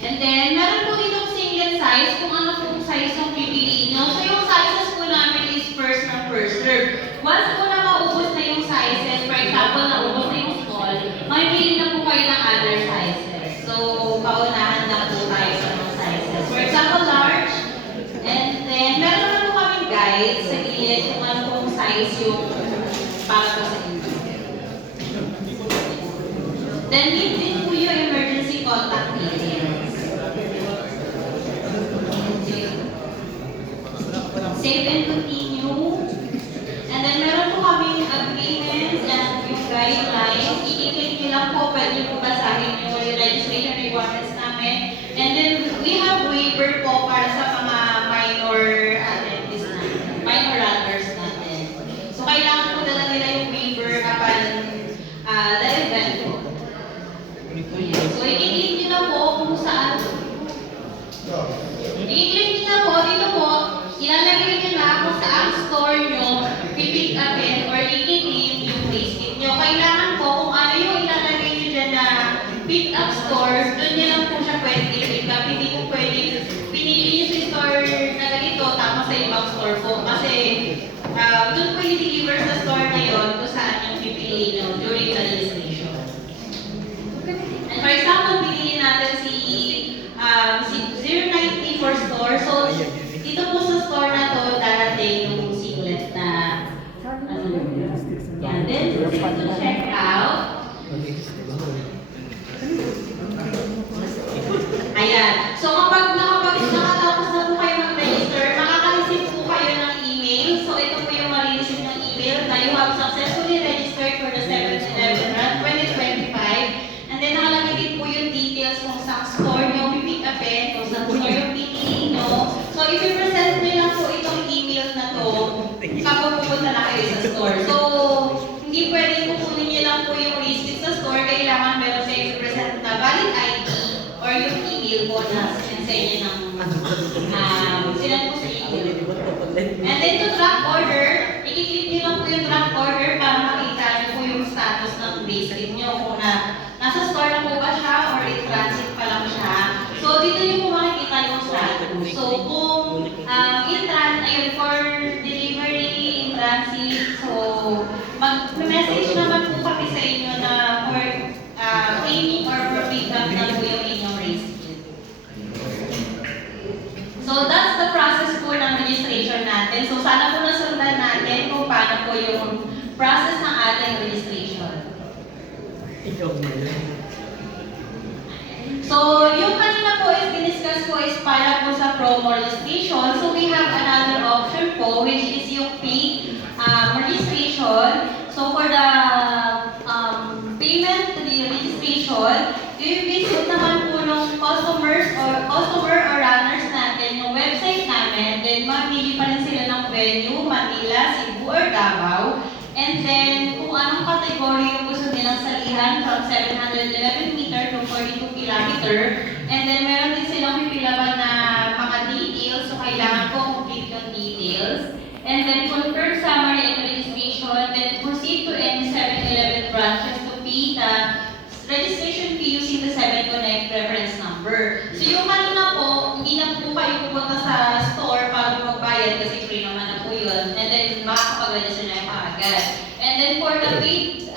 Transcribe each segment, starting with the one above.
And then, meron po ditong singlet size, kung ano pong size yung pipiliin nyo. So, yung sizes po namin is first come, first serve. Once po na maubos na yung sizes, for example, naubos na yung small, mamimili na po kayo ng other sizes. So, paunahan na po tayo sa mga sizes. For example, large. And then, meron naman po kaming guide sa gilid kung ano pong size yung para po sa inyo. Then, need din po yung emergency contact details. Save and continue. And then, meron po kami agreements and yung guidelines. I-click nyo lang po, pwede po basahin yung registration requirements namin. And then, we have waiver po para sa mga minor attendees natin, minor runners natin. So, kailangan po dala nila yung waiver upon the event po. So, i-click nyo na po kung saan. I-click nyo na po, dito po, ilalagay nyo na kung saan store nyo, pipick upin or i-claim yung receipt nyo. Kailangan po kung ano yung ilalagay nyo dyan na pick up store, doon nyo lang po siya pwede i-pick up. Hindi po pwede pinili nyo sa store na ganito tapos sa ibang store po. Kasi doon po i-deliver sa store na yun kung saan yung pipili nyo during the registration. And for example, pinili natin si 094 store. So, dito po sa store na to, darating yung singlet na yan. Then, proceed to check out. Ayan. So, kapag nakatapos na po kayo mag-register, makaka-receive po kayo ng email. So, ito po yung ma-receive ng email na you have successfully registered for the 7-Eleven Run 2025. And then, nakalagay din po yung details kung saan store nyo pipick upin, kung saan store yung pipiliin nyo. So, if you present nyo lang po itong email na to, kapag pupunta na kayo sa store. So, hindi pwedeng kukunin nyo lang po yung receipt sa store, kailangan meron kayo i-present na valid ID or yung email po na sinensay nyo ng sinan po sa email. And then to track order, i-click nyo lang po yung track order para makita nyo po yung status ng bracelet nyo kung nasa store na po ba siya or in transit pa lang siya. So, dito nyo po makikita yung status. So, kung in transit, ayun, for delivery, in transit, so, mag-message naman po kami sa inyo na for claiming or for pick-up na po yung inyong receipt. So, that's the process po ng registration natin. So, sana po nasundan natin kung paano po yung process ng ating registration. So, yung kanina po is diniscuss ko is para po sa promo registration. So, we have another option po which is yung paid registration. So, for the payment to the registration, i-visit naman po ng customer or runners natin yung website namin. Then, mamili pa rin sila ng venue, Manila, Cebu, or Davao. And then, kung anong category yung gusto nilang salihan from 711 meter to 42 kilometer. And then, meron din silang pipilaban na mga details. So, kailangan po complete yung details. And then, confirm summary and registration. Then, proceed to any 7-Eleven branches to pay the registration fee using the 7Connect reference number. So, yung kanina po, hindi na po kayo pupunta sa store para magbayad kasi free naman na po yun. And then, makakapag-register na yung kaagad. And then, for the paid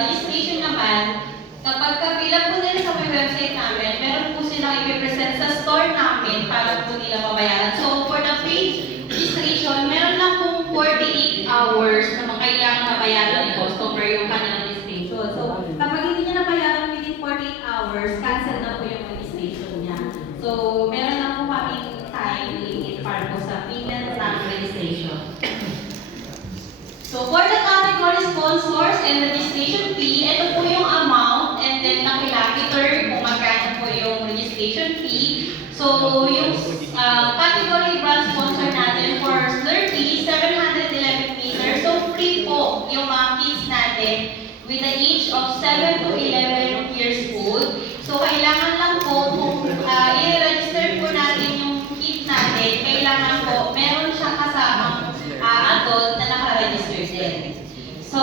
registration naman, kapag kapila po nila sa may website namin, meron po silang i-present sa store namin para po nila mabayaran. So, for the paid registration, meron lang pong 48 hours na kailangan mabayaran ng customer yung kanilang registration. So, kapag hindi niya nabayaran within 48 hours, cancel na po yung registration niya. So, meron lang po kaming time limit para po sa payment ng registration. So, for the category sponsors and registration fee, ito po yung amount and then na kilometer kung magkano po yung registration fee. So, yung category brand sponsor natin for Slurpee, 711 meters. So, free po yung mga kids natin with the age of 7 to 11 years old. So, kailangan lang po kung i-register po natin yung kid natin, kailangan po meron siyang kasamang adult na naka-register din. So,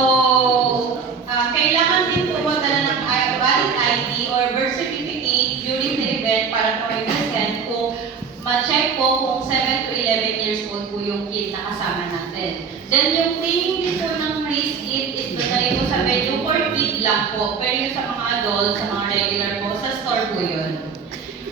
Kailangan din po magdala ng valid ID or birth certificate during the event para po i-present kung ma-check po kung 7 to 11 years old po yung kid na kasama natin. Then yung training din po ng risk kit is doon na rin po sa venue for kid lang po. Pero yung sa mga adult, sa mga regular po, sa store po yun.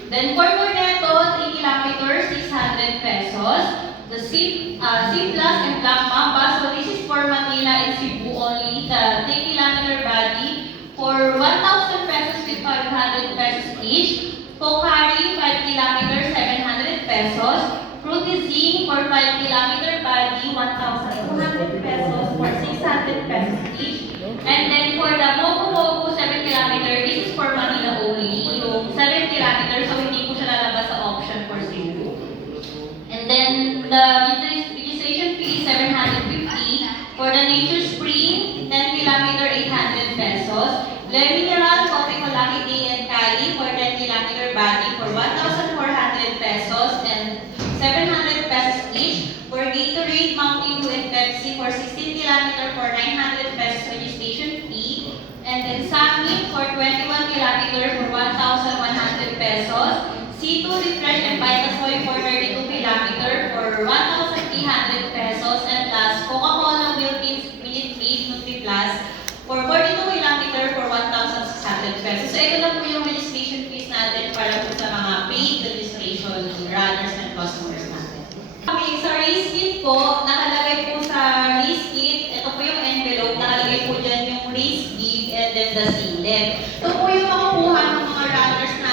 Then for Corneto, 3 kilometers, 600 pesos. The C Plus and Black Mamba, so this is for Manila and Cebu only. The 3 kilometer body for 1,000 pesos with 500 pesos each. Pocari, 5 kilometers, 700 pesos. Fruitizing for 5 kilometer body, 1,200 pesos for 600 pesos each. And then for the Mogo Mogo 7 kilometer, this is for Manila only. Yung 7 kilometers, so hindi po siya lalabas sa option for Cebu. And then the registration fee is 750. For the Nature Spring, 10 kilometer, 800 pesos. Le Mineral, Coffee Colaki Day and Cali for 10 kilometer body for 1,400 pesos and 700 pesos each. For Gatorade, Mountain Dew and Pepsi for 16 kilometer for 900 pesos registration fee. And then Summit for 21 kilometer for 1,100 pesos. C2 Refresh and Vitasoy for 32 kilometer for 1,300 pesos. And last, Coca-Cola Wilkins Minute Maid Nutri-Plus for 42 kilometer for 1,600 pesos. So ito na po yung registration fees natin para po sa mga paid registration runners and customers natin. Okay, sa race kit po, nakalagay po sa race kit, ito po yung envelope, nakalagay po dyan yung race gig and then the sealant. Ito po yung makukuha ng mga runners na